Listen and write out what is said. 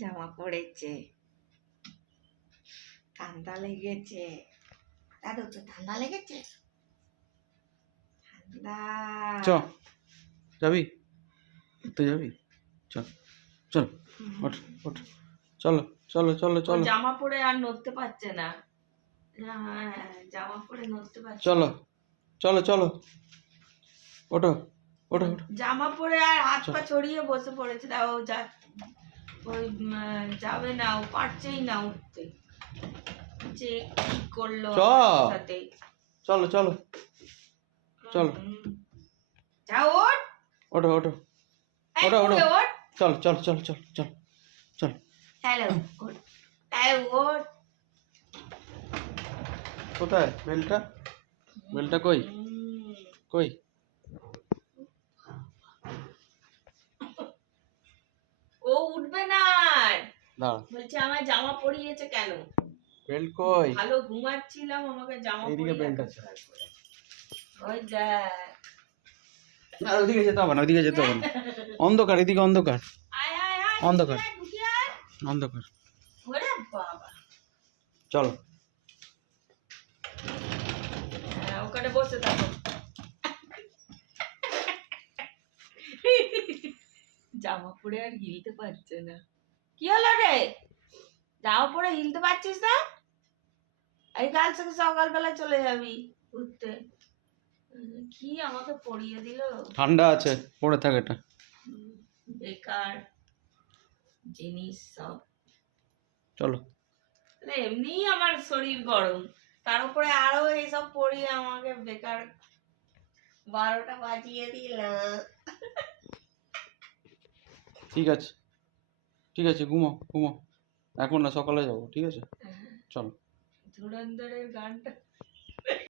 জামা পড়েছে, ঠান্ডা লেগেছে। দাদু তো ঠান্ডা লেগেছে, ঠান্ডা। চ যাবি, তুই যাবি? চল চল, ওঠ ওঠ, চলো চলো চলো চলো জামা পরে আর নড়তে পারছে না। জামা পরে নড়তে পারছে। চলো চলো চলো, ওঠো ওঠো ওঠো। জামা পরে আর হাত পা ছড়িয়ে বসে পড়েছে। ও যাবে না, ও পারছেই না উঠতে। যে কি করলো সাথে। চলো চলো চলো, যাও, ওঠ, ওঠো ওঠো ওঠো ওঠো, চলো চলো চলো চলো চলো চলো। হ্যালো, ওঠ, ওঠ। কোথায় বেলটা? বেলটা কই? কই? ও উঠবে না। দাঁড়া, বলছে আমার জামা পরিয়েছে কেন? বেল্ট কই? ভালো ঘুমাচ্ছিলাম, আমাকে জামা এইদিকে বেল্ট আছে। ওই দেখ। না, ওইদিকে যেতে হবে না, ওইদিকে যেতে হবে না। অন্ধকার, এদিকে অন্ধকার, অন্ধকার অন্ধকার। ওরে বাবা, চলো। ওখানে বসে থাকো। জামা পরে আর হিলতে পারছে না। কি হলো রে? জামা পরে হিলতে পারছিস না? এই কাল থেকে সকালবেলা চলে যাবি ঘুরতে। কি আমাকে পরিয়ে দিল। ঠান্ডা আছে, পড়ে থাক এটা। বেকার জিনিস সব। চলো। এমনি আমার শরীর গরম, তার উপরে আরো এইসব পরিয়ে আমাকে বেকার 12টা বাজিয়ে দিল। ঠিক আছে ঠিক আছে, ঘুমো ঘুমো, এখন না, সকালে যাবো, ঠিক আছে? চলো। ধুরন্ধরের গানটা